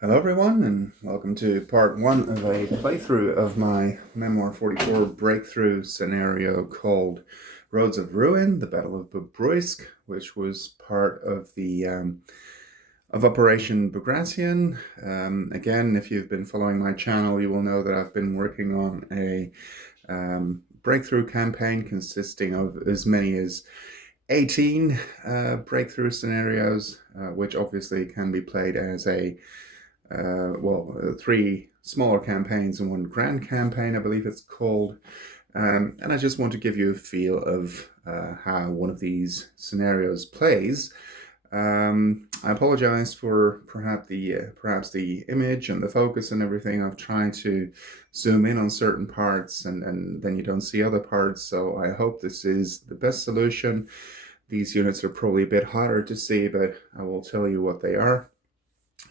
Hello everyone, and welcome to part one of a playthrough of my Memoir 44 breakthrough scenario called Roads of Ruin, the Battle of Bobruisk, which was part of the of Operation Bagration. Again, if you've been following my channel, you will know that I've been working on a breakthrough campaign consisting of as many as 18 breakthrough scenarios, which obviously can be played as three smaller campaigns and one grand campaign, I believe it's called. And I just want to give you a feel of how one of these scenarios plays. I apologize for perhaps the image and the focus and everything. I've tried to zoom in on certain parts and then you don't see other parts. So I hope this is the best solution. These units are probably a bit harder to see, but I will tell you what they are.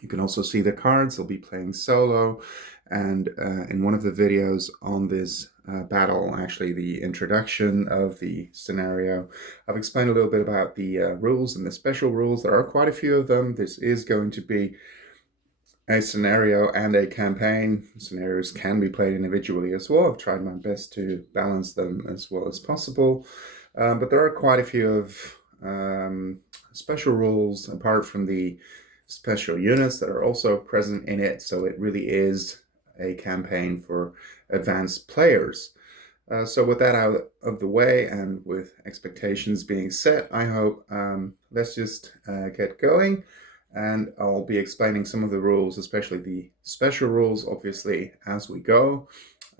You can also see the cards. I'll be playing solo, and in one of the videos on this battle, actually the introduction of the scenario, I've explained a little bit about the rules and the special rules. There are quite a few of them. This is going to be a scenario and a campaign. Scenarios can be played individually as well. I've tried my best to balance them as well as possible, but there are quite a few of special rules apart from the special units that are also present in it, so it really is a campaign for advanced players. So with that out of the way and with expectations being set, I hope let's just get going, and I'll be explaining some of the rules, especially the special rules, obviously, as we go.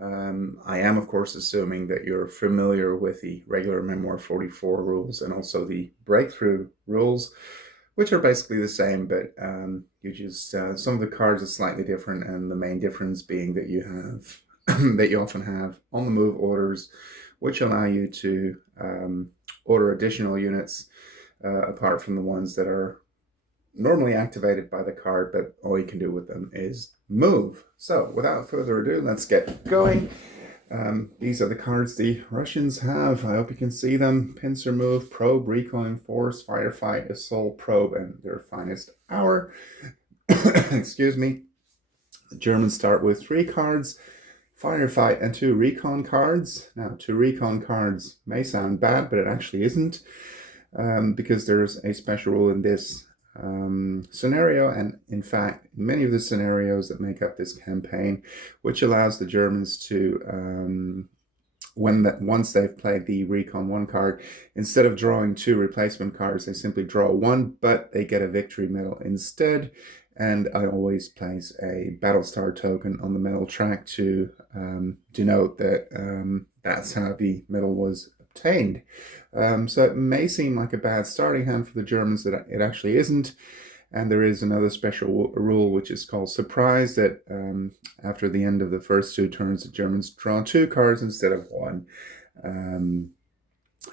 I am, of course, assuming that you're familiar with the regular Memoir 44 rules and also the breakthrough rules, which are basically the same, but you just some of the cards are slightly different, and the main difference being that you have that you often have on the move orders, which allow you to order additional units apart from the ones that are normally activated by the card, but all you can do with them is move. So without further ado, let's get going. These are the cards the Russians have. I hope you can see them. Pincer Move, Probe, Recon, Enforce, Firefight, Assault, Probe, and their finest hour. Excuse me. The Germans start with 3 cards, Firefight, and 2 Recon cards. Now, 2 Recon cards may sound bad, but it actually isn't, because there's a special rule in this scenario, and in fact many of the scenarios that make up this campaign, which allows the Germans to once they've played the Recon 1 card, instead of drawing 2 replacement cards, they simply draw 1, but they get a victory medal instead. And I always place a Battlestar token on the medal track to denote that that's how the medal was obtained. So it may seem like a bad starting hand for the Germans, that it actually isn't. And there is another special rule, which is called Surprise, that after the end of the first 2 turns, the Germans draw 2 cards instead of 1,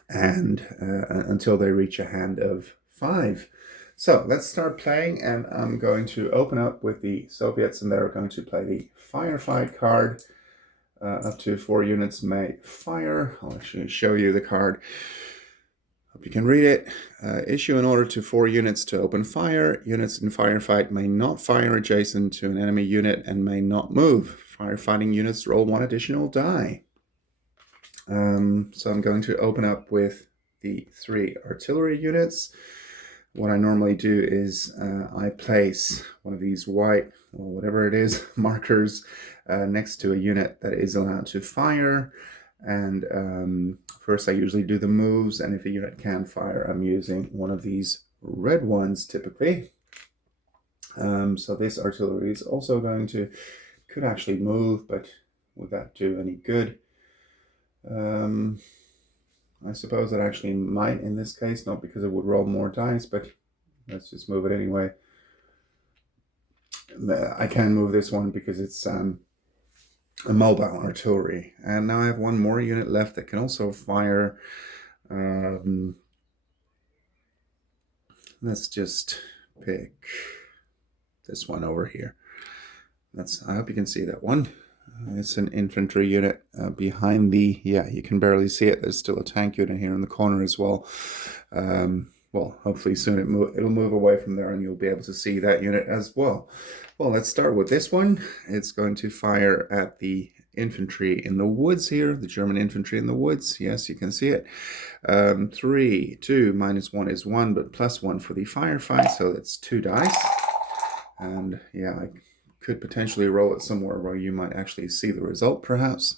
until they reach a hand of 5. So let's start playing, and I'm going to open up with the Soviets, and they're going to play the Firefight card. Up to 4 units may fire. I'll actually show you the card. Hope you can read it. Issue an order to 4 units to open fire. Units in Firefight may not fire adjacent to an enemy unit and may not move. Firefighting units roll 1 additional die. So I'm going to open up with the 3 artillery units. What I normally do is I place one of these white, or whatever it is, markers next to a unit that is allowed to fire. And first I usually do the moves, and if a unit can fire, I'm using one of these red ones typically. So this artillery is also could actually move, but would that do any good? I suppose it actually might in this case, not because it would roll more dice, but let's just move it anyway. I can move this one because it's a mobile artillery. And now I have 1 more unit left that can also fire. Let's just pick this one over here. I hope you can see that one. It's an infantry unit behind the, yeah, you can barely see it. There's still a tank unit here in the corner as well. well, hopefully soon it'll move away from there and you'll be able to see that unit as well. Well, let's start with this one. It's going to fire at the infantry in the woods here, the German infantry in the woods. Yes, you can see it. 3, 2, -1 is 1, but +1 for the firefight, so that's 2 dice. And yeah, I could potentially roll it somewhere where you might actually see the result, perhaps.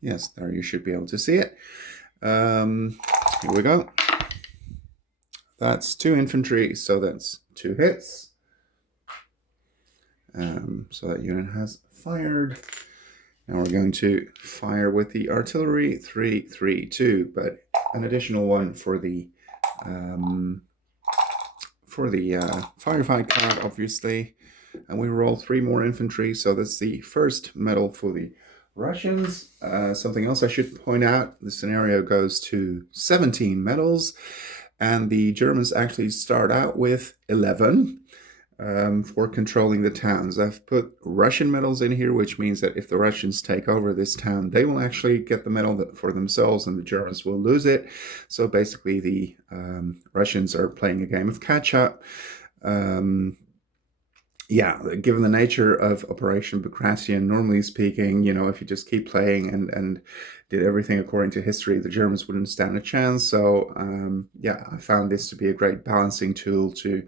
Yes, there you should be able to see it. Here we go. That's 2 infantry, so that's 2 hits. So that unit has fired. Now we're going to fire with the artillery, 3, 3, 2, but an additional one for the firefight card, obviously. And we roll 3 more infantry, so that's the first medal for the Russians. Something else I should point out, the scenario goes to 17 medals, and the Germans actually start out with 11 for controlling the towns. I've put Russian medals in here, which means that if the Russians take over this town, they will actually get the medal for themselves and the Germans will lose it. So basically the Russians are playing a game of catch-up. Yeah, given the nature of Operation Bagration, normally speaking, you know, if you just keep playing and did everything according to history, the Germans wouldn't stand a chance. So, yeah, I found this to be a great balancing tool to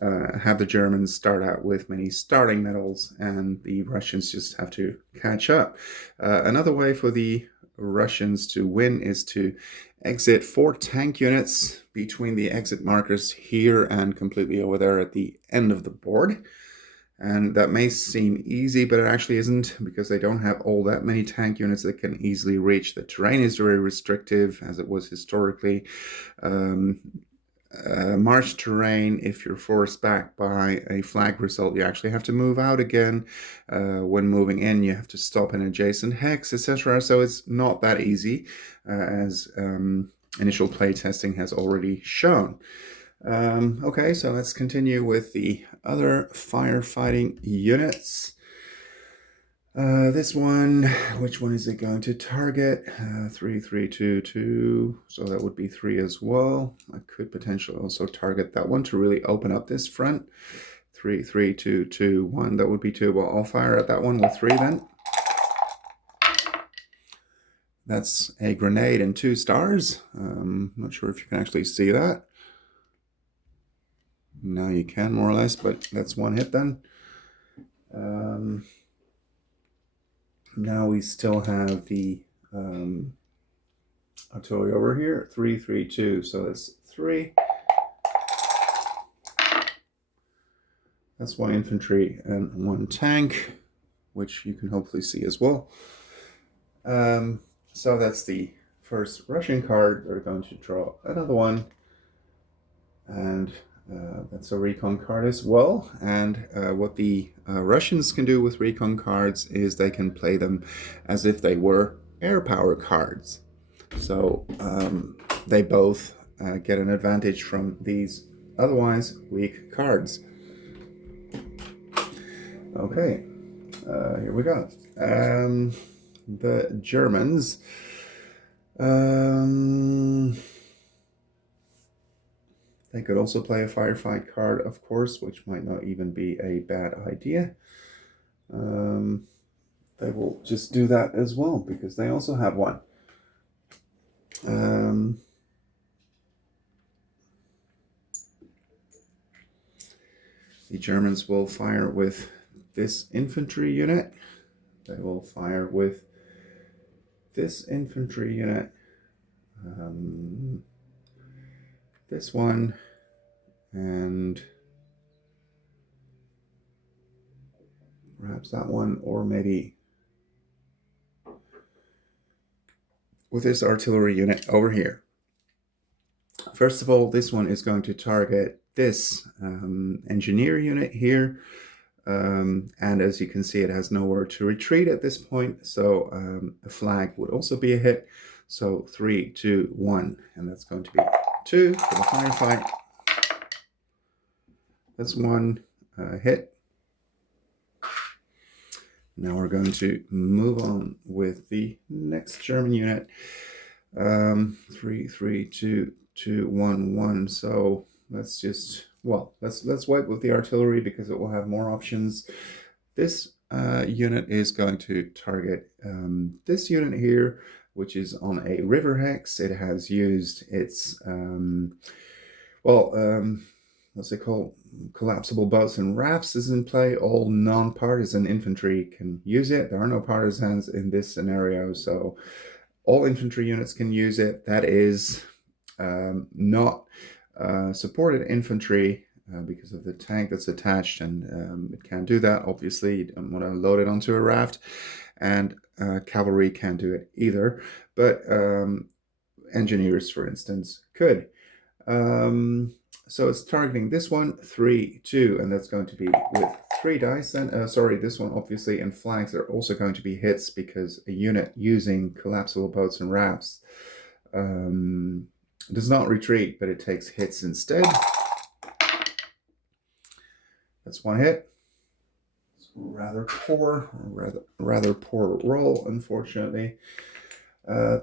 have the Germans start out with many starting medals and the Russians just have to catch up. Another way for the Russians to win is to exit 4 tank units between the exit markers here and completely over there at the end of the board. And that may seem easy, but it actually isn't, because they don't have all that many tank units that can easily reach. The terrain is very restrictive, as it was historically. March terrain, if you're forced back by a flag result, you actually have to move out again. When moving in, you have to stop an adjacent hex, etc. So it's not that easy, as initial playtesting has already shown. Okay, so let's continue with the other firefighting units. This one, which one is it going to target? 3, 3, 2, 2, so that would be 3 as well. I could potentially also target that one to really open up this front. 3, 3, 2, 2, 1, that would be 2. Well, I'll fire at that one with 3 then. That's a grenade and 2 stars. Not sure if you can actually see that. Now you can, more or less, but that's 1 hit then. Now we still have the artillery over here. 3, 3, 2, so that's 3. That's 1 infantry and 1 tank, which you can hopefully see as well. So that's the first Russian card. We're going to draw another one, and that's a recon card as well. And what the Russians can do with recon cards is they can play them as if they were air power cards. So they both get an advantage from these otherwise weak cards. Okay, here we go. The Germans. They could also play a firefight card, of course, which might not even be a bad idea. They will just do that as well, because they also have one. The Germans will fire with this infantry unit. They will fire with this infantry unit. This one, and perhaps that one, or maybe with this artillery unit over here. First of all, this one is going to target this engineer unit here. And as you can see, it has nowhere to retreat at this point, so a flag would also be a hit. So 3, 2, 1, and that's going to be 2 for the firefight. That's 1 hit. Now we're going to move on with the next German unit. 3, 3, 2, 211. So let's just, well, let's wait with the artillery because it will have more options. This unit is going to target this unit here, which is on a river hex. It has used its what's it called? Collapsible boats and rafts is in play. All non-partisan infantry can use it. There are no partisans in this scenario, so all infantry units can use it. That is not supported infantry because of the tank that's attached, and it can't do that. Obviously, you don't want to load it onto a raft, and cavalry can't do it either. But engineers, for instance, could. So it's targeting this one, 3, 2, and that's going to be with 3 dice. And sorry, this one obviously, and flanks are also going to be hits because a unit using collapsible boats and rafts does not retreat, but it takes hits instead. That's 1 hit. It's rather poor roll, unfortunately.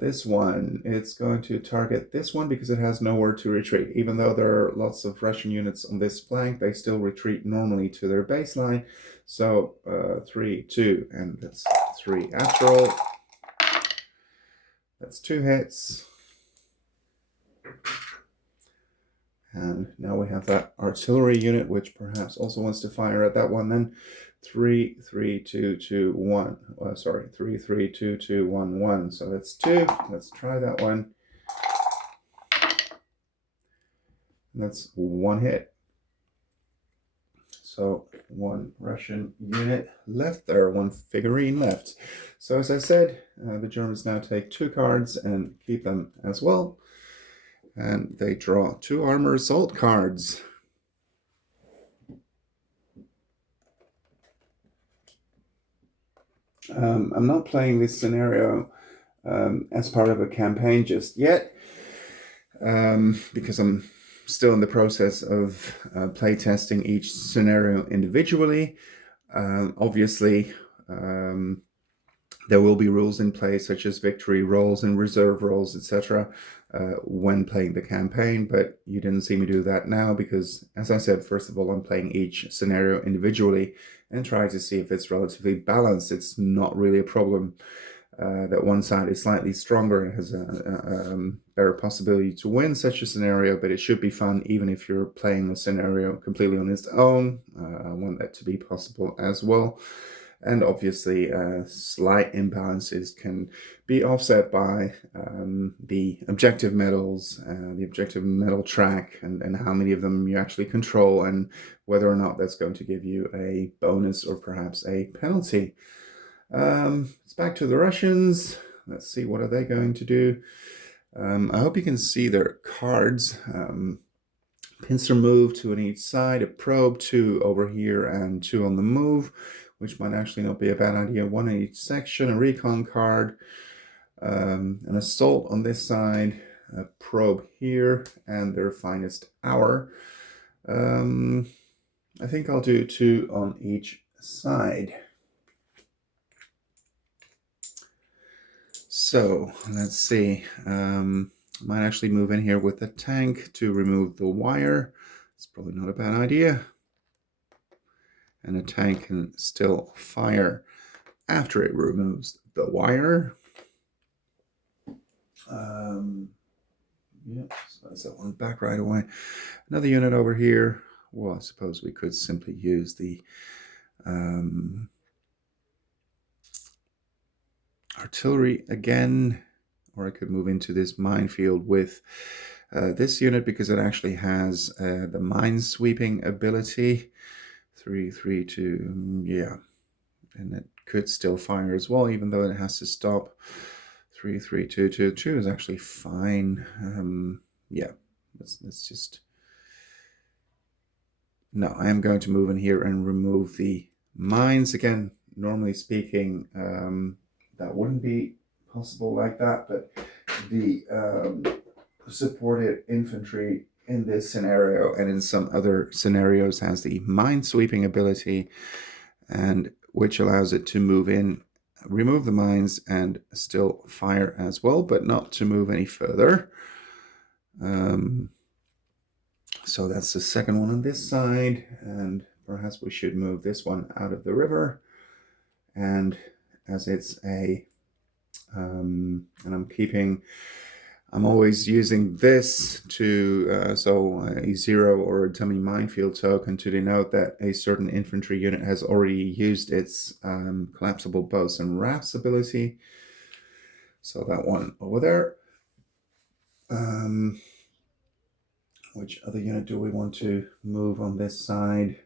This one, it's going to target this one because it has nowhere to retreat. Even though there are lots of Russian units on this flank, they still retreat normally to their baseline. So 3, 2, and that's 3 after all. That's 2 hits. And now we have that artillery unit, which perhaps also wants to fire at that one. Then 3, 3, 2, 2, 1. Sorry, 3, 3, 2, 2, 1, 1. So that's 2. Let's try that one. And that's 1 hit. So 1 Russian unit left there, 1 figurine left. So as I said, the Germans now take 2 cards and keep them as well. And they draw 2 armor assault cards. I'm not playing this scenario as part of a campaign just yet, because I'm still in the process of playtesting each scenario individually. Obviously, there will be rules in place such as victory rolls and reserve rolls, etc. When playing the campaign, but you didn't see me do that now because, as I said, first of all, I'm playing each scenario individually and try to see if it's relatively balanced. It's not really a problem that one side is slightly stronger and has a better possibility to win such a scenario, but it should be fun even if you're playing the scenario completely on its own. I want that to be possible as well. And obviously, slight imbalances can be offset by the objective medals, the objective medal track, and how many of them you actually control, and whether or not that's going to give you a bonus or perhaps a penalty. It's back to the Russians. Let's see, what are they going to do? I hope you can see their cards. Pincer move, 2 on each side, a probe, 2 over here, and 2 on the move, which might actually not be a bad idea. 1 in each section, a recon card, an assault on this side, a probe here, and their finest hour. I think I'll do 2 on each side. So let's see. Might actually move in here with the tank to remove the wire. It's probably not a bad idea. And a tank can still fire after it removes the wire. Yeah, so that's that one back right away. Another unit over here. Well, I suppose we could simply use the artillery again, or I could move into this minefield with this unit because it actually has the mine sweeping ability. 3, 3, 2, yeah, and it could still fire as well, even though it has to stop. 3, 3, 2, 2, 2 is actually fine. Yeah, let's just. No, I am going to move in here and remove the mines again. Normally speaking, that wouldn't be possible like that, but the supported infantry in this scenario and in some other scenarios has the mine sweeping ability, and which allows it to move in, remove the mines, and still fire as well, but not to move any further. So that's the second one on this side, and perhaps we should move this one out of the river. And as it's and I'm always using this to, a 0 or a dummy minefield token to denote that a certain infantry unit has already used its collapsible boats and rafts ability. So that one over there. Which other unit do we want to move on this side?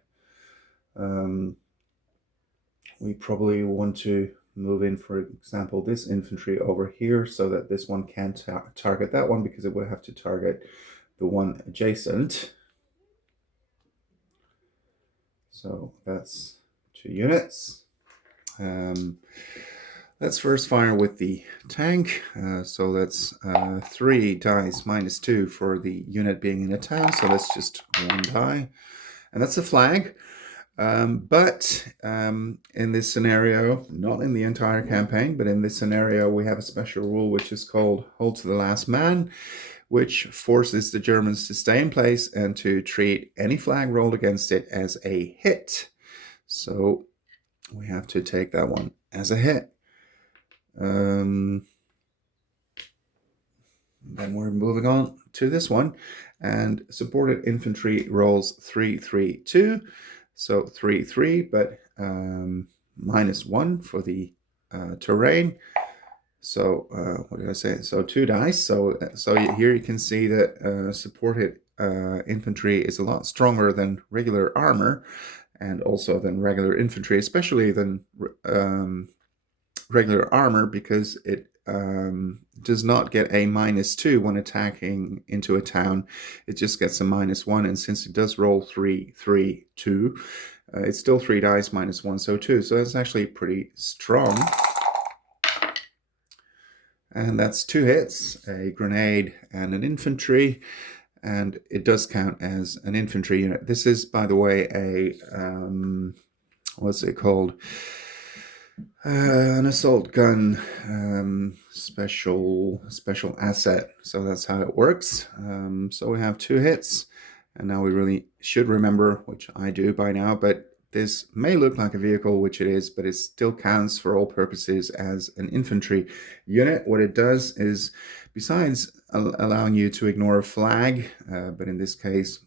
We probably want to move in, for example, this infantry over here so that this one can't target that one, because it would have to target the one adjacent. So that's 2 units. Let's first fire with the tank. So that's 3 dice -2 for the unit being in a town. So that's just 1 die. And that's a flag. But in this scenario, not in the entire campaign, but in this scenario, we have a special rule which is called Hold to the Last Man, which forces the Germans to stay in place and to treat any flag rolled against it as a hit. So we have to take that one as a hit. Then we're moving on to this one, and supported infantry rolls 3-3-2. So 3-3, but -1 for the terrain. So what did I say? So 2 dice. So here you can see that supported infantry is a lot stronger than regular armor, and also than regular infantry, especially than regular armor, because it does not get a -2 when attacking into a town. It just gets a -1, and since it does roll 3-3-2, it's still 3 dice -1, so 2. So that's actually pretty strong. And that's 2 hits, a grenade and an infantry, and it does count as an infantry unit. This is, by the way, a what's it called? An assault gun special asset. So that's how it works. So we have 2 hits, and now we really should remember, which I do by now, but this may look like a vehicle, which it is, but it still counts for all purposes as an infantry unit. What it does is, besides allowing you to ignore a flag, but in this case,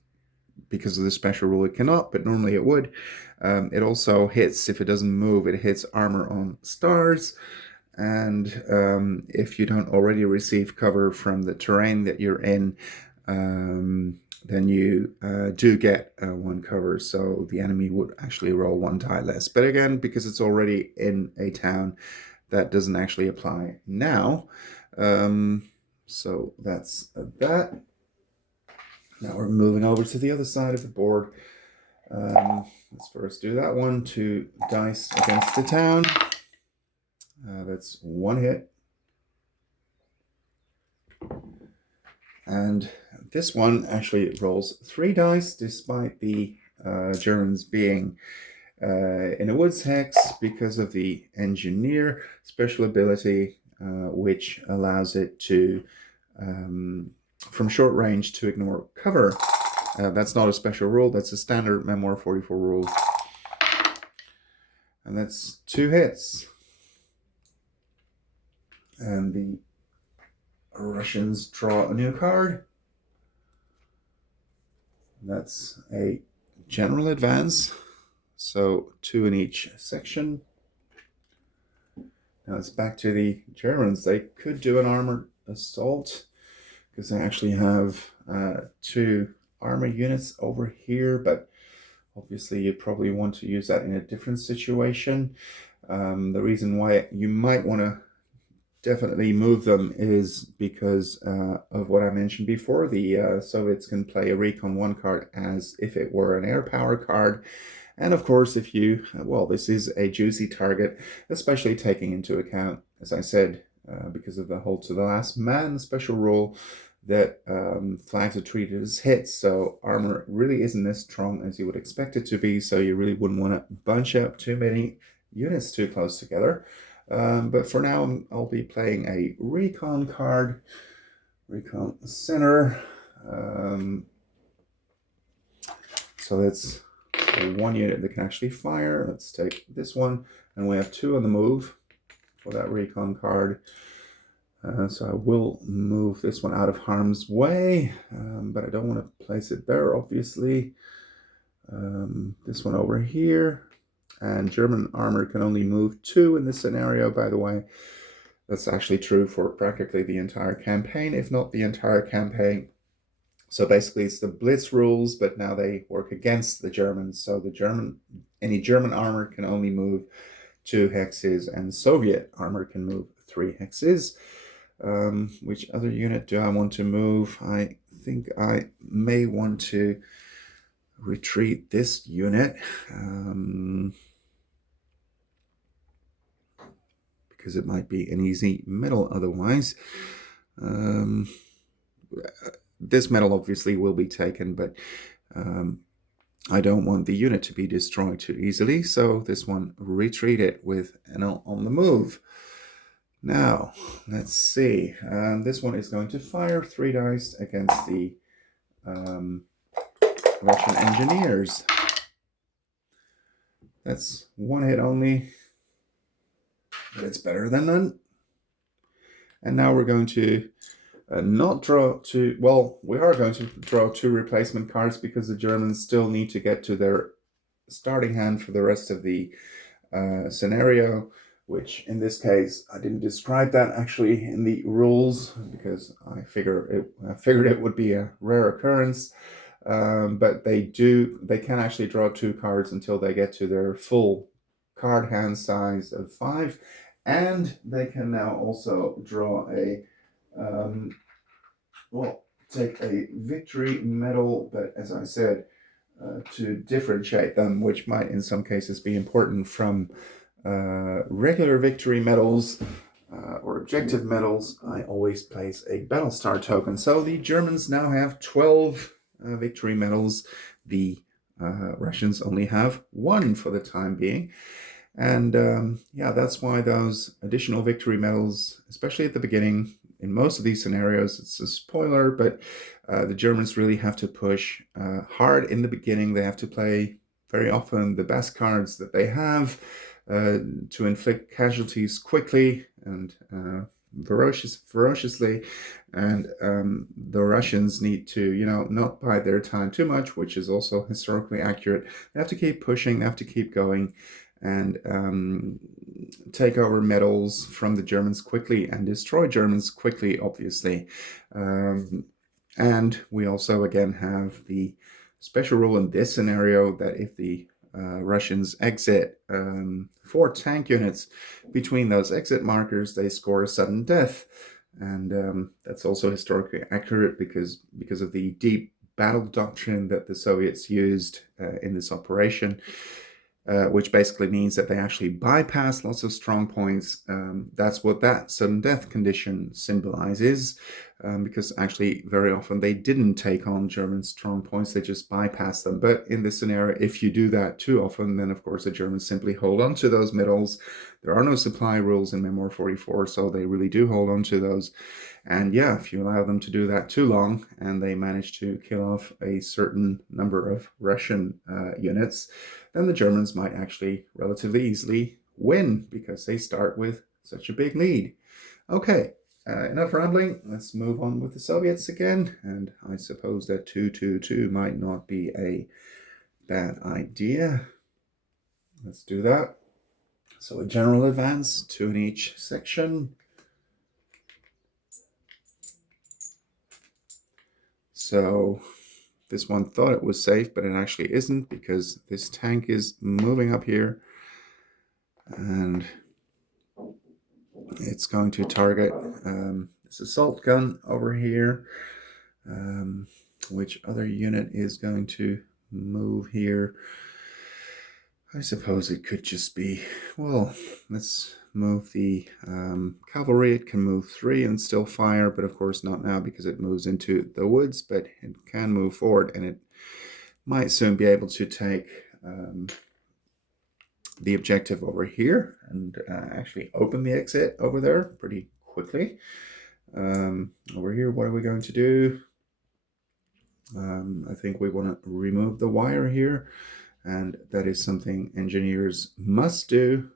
because of the special rule, it cannot, but normally it would. It also hits, if it doesn't move, it hits armor on stars. And if you don't already receive cover from the terrain that you're in, then you do get 1 cover. So the enemy would actually roll 1 die less. But again, because it's already in a town, that doesn't actually apply now. So that's that. Now we're moving over to the other side of the board. Let's first do that one. 2 dice against the town. That's 1 hit. And this one actually rolls 3 dice, despite the Germans being in a woods hex, because of the engineer special ability, which allows it to from short range to ignore cover. That's not a special rule, that's a standard Memoir 44 rule. And that's 2 hits. And the Russians draw a new card. That's a general advance, so 2 in each section. Now it's back to the Germans. They could do an armored assault, because they actually have 2 armor units over here, but obviously you'd probably want to use that in a different situation. The reason why you might want to definitely move them is because of what I mentioned before. The Soviets can play a Recon 1 card as if it were an air power card. And of course, if you, well, this is a juicy target, especially taking into account, as I said, because of the Hold to the Last Man special rule, that flags are treated as hits, so armor really isn't as strong as you would expect it to be, so you really wouldn't want to bunch up too many units too close together. But for now, I'll be playing a Recon card, Recon Center, So that's one unit that can actually fire. Let's take this one, and we have 2 on the move for that recon card. So I will move this one out of harm's way, but I don't want to place it there, obviously. This one over here. And German armor can only move 2 in this scenario, by the way. That's actually true for practically the entire campaign, if not the entire campaign. So basically it's the Blitz rules, but now they work against the Germans. So any German armor can only move 2 hexes, and Soviet armor can move 3 hexes. Which other unit do I want to move? I think I may want to retreat this unit. Because it might be an easy medal otherwise. This medal obviously will be taken, but I don't want the unit to be destroyed too easily, so this one, retreat it with NL on the move. Now, let's see. This one is going to fire 3 dice against the Russian engineers. That's 1 hit only, but it's better than none. And now we're going to not draw 2. Well, we are going to draw 2 replacement cards because the Germans still need to get to their starting hand for the rest of the scenario, which in this case I didn't describe that actually in the rules because I figured it would be a rare occurrence. But they can actually draw 2 cards until they get to their full card hand size of 5, and they can now also draw a take a victory medal, but as I said, to differentiate them, which might in some cases be important from regular victory medals or objective medals, I always place a battle star token. So the Germans now have 12 victory medals. The Russians only have 1 for the time being. And yeah, that's why those additional victory medals, especially at the beginning, in most of these scenarios, it's a spoiler, but the Germans really have to push hard in the beginning. They have to play very often the best cards that they have to inflict casualties quickly and ferociously. And the Russians need to, not bide their time too much, which is also historically accurate. They have to keep pushing, they have to keep going, and take over medals from the Germans quickly and destroy Germans quickly, obviously. And we also, again, have the special rule in this scenario that if the Russians exit 4 tank units between those exit markers, they score a sudden death. And that's also historically accurate because of the deep battle doctrine that the Soviets used in this operation. Which basically means that they actually bypass lots of strong points. That's what that sudden death condition symbolizes, because actually very often they didn't take on German strong points, they just bypassed them. But in this scenario, if you do that too often, then of course the Germans simply hold on to those medals. There are no supply rules in Memoir 44, so they really do hold on to those. And yeah, if you allow them to do that too long and they manage to kill off a certain number of Russian units, then the Germans might actually relatively easily win because they start with such a big lead. Okay, enough rambling. Let's move on with the Soviets again. And I suppose that 2-2-2 might not be a bad idea. Let's do that. So a general advance, 2 in each section. So this one thought it was safe, but it actually isn't because this tank is moving up here and it's going to target this assault gun over here. Which other unit is going to move here? I suppose it could just be, well, let's move the cavalry. It can move 3 and still fire, but of course not now because it moves into the woods, but it can move forward and it might soon be able to take the objective over here and actually open the exit over there pretty quickly. Over here, what are we going to do? I think we want to remove the wire here, and that is something engineers must do.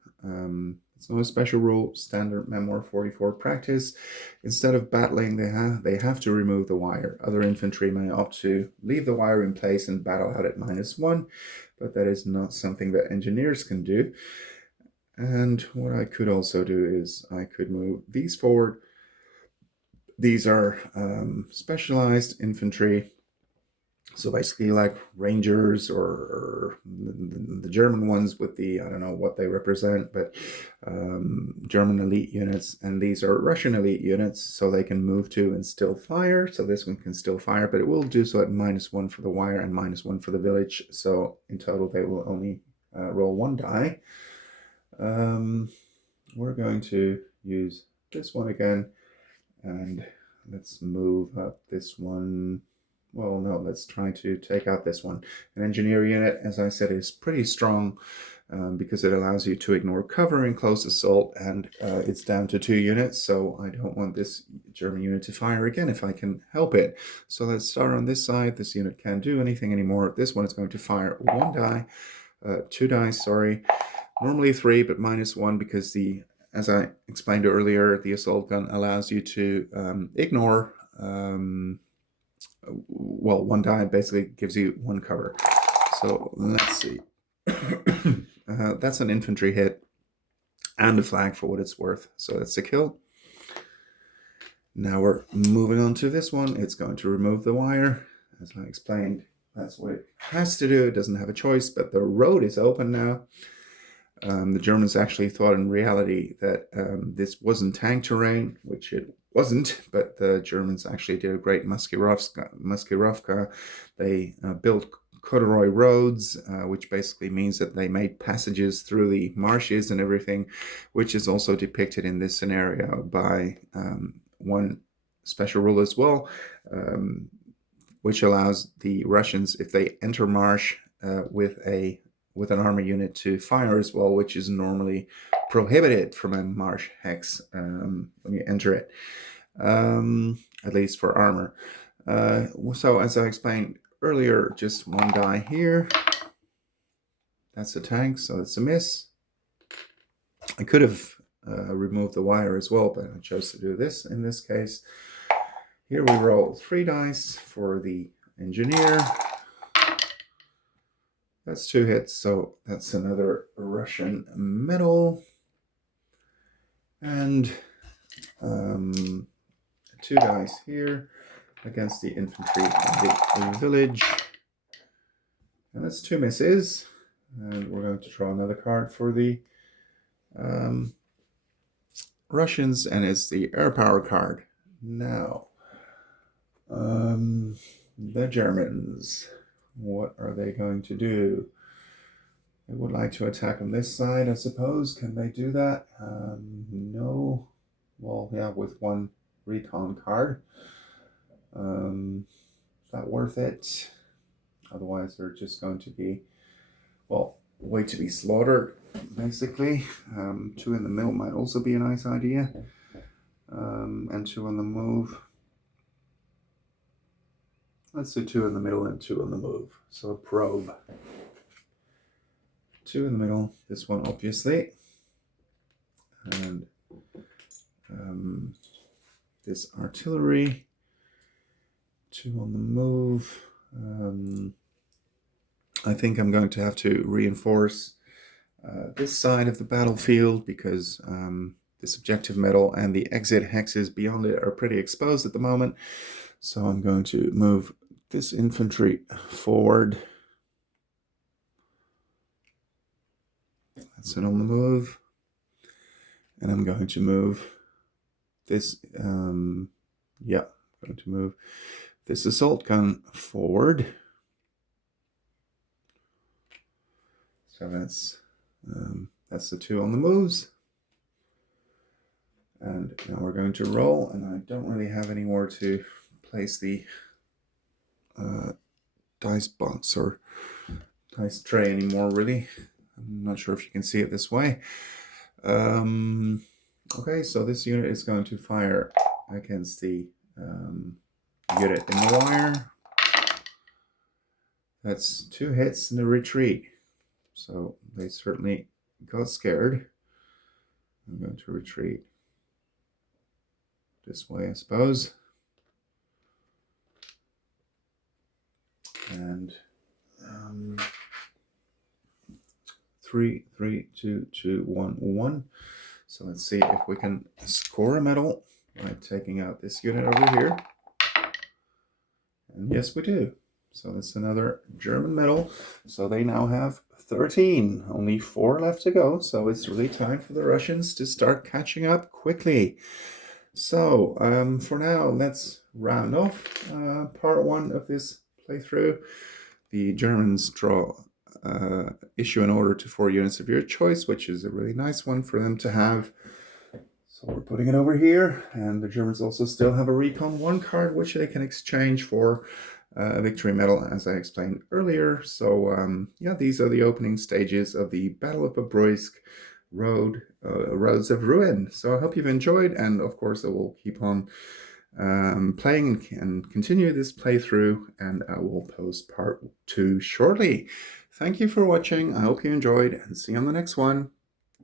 It's not a special rule, standard Memoir 44 practice. Instead of battling, they have to remove the wire. Other infantry may opt to leave the wire in place and battle out at -1, but that is not something that engineers can do. And what I could also do is I could move these forward. These are specialized infantry. So basically like Rangers or the German ones with the, I don't know what they represent, but German elite units. And these are Russian elite units, so they can move to and still fire. So this one can still fire, but it will do so at -1 for the wire and -1 for the village. So in total, they will only roll 1 die. We're going to use this one again, and let's move up this one. Well, no, let's try to take out this one. An engineer unit, as I said, is pretty strong because it allows you to ignore cover in close assault, and it's down to 2 units, so I don't want this German unit to fire again if I can help it. So let's start on this side. This unit can't do anything anymore. This one is going to fire 1 die, 2 dice, sorry. Normally 3, but -1 because as I explained earlier, the assault gun allows you to ignore, well, 1 die basically gives you 1 cover. So let's see. That's an infantry hit and a flag for what it's worth. So that's a kill. Now we're moving on to this one. It's going to remove the wire. As I explained, that's what it has to do. It doesn't have a choice, but the road is open now. The Germans actually thought in reality that this wasn't tank terrain, which it wasn't, but the Germans actually did a great Maskirovka. They built corduroy roads, which basically means that they made passages through the marshes and everything, which is also depicted in this scenario by one special rule as well, which allows the Russians, if they enter marsh with an army unit, to fire as well, which is normally prohibited from a marsh hex when you enter it, at least for armor. So as I explained earlier, just 1 die here. That's a tank, so it's a miss. I could have removed the wire as well, but I chose to do this in this case. Here we roll 3 dice for the engineer. That's 2 hits, so that's another Russian medal. And 2 dice here against the infantry of the village. And that's 2 misses. And we're going to draw another card for the Russians, and it's the air power card. Now, the Germans, what are they going to do? They would like to attack on this side, I suppose. Can they do that? No. Well, yeah, with 1 recon card. Is that worth it? Otherwise, they're just going to be, well, wait to be slaughtered, basically. 2 in the middle might also be a nice idea. And 2 on the move. Let's do 2 in the middle and 2 on the move. So a probe. 2 in the middle, this one obviously. And this artillery. 2 on the move. I think I'm going to have to reinforce this side of the battlefield because this objective medal and the exit hexes beyond it are pretty exposed at the moment. So I'm going to move this infantry forward. That's it on the move. And I'm going to move this, I'm going to move this assault gun forward. So that's the 2 on the moves. And now we're going to roll, and I don't really have anywhere to place the dice box or dice tray anymore, really. I'm not sure if you can see it this way. Okay, so this unit is going to fire against the unit in the wire. That's 2 hits and a retreat. So they certainly got scared. I'm going to retreat this way, I suppose. And 3, 3, 2, 2, 1, 1. So let's see if we can score a medal by taking out this unit over here. And yes, we do. So that's another German medal. So they now have 13, only 4 left to go. So it's really time for the Russians to start catching up quickly. So for now, let's round off part 1 of this playthrough. The Germans issue an order to 4 units of your choice, which is a really nice one for them to have. So we're putting it over here, and the Germans also still have a Recon 1 card, which they can exchange for a victory medal, as I explained earlier. So yeah, these are the opening stages of the Battle of Bobruisk Roads of Ruin. So I hope you've enjoyed, and of course I will keep on playing and continue this playthrough, and I will post part 2 shortly. Thank you for watching. I hope you enjoyed, and see you on the next one.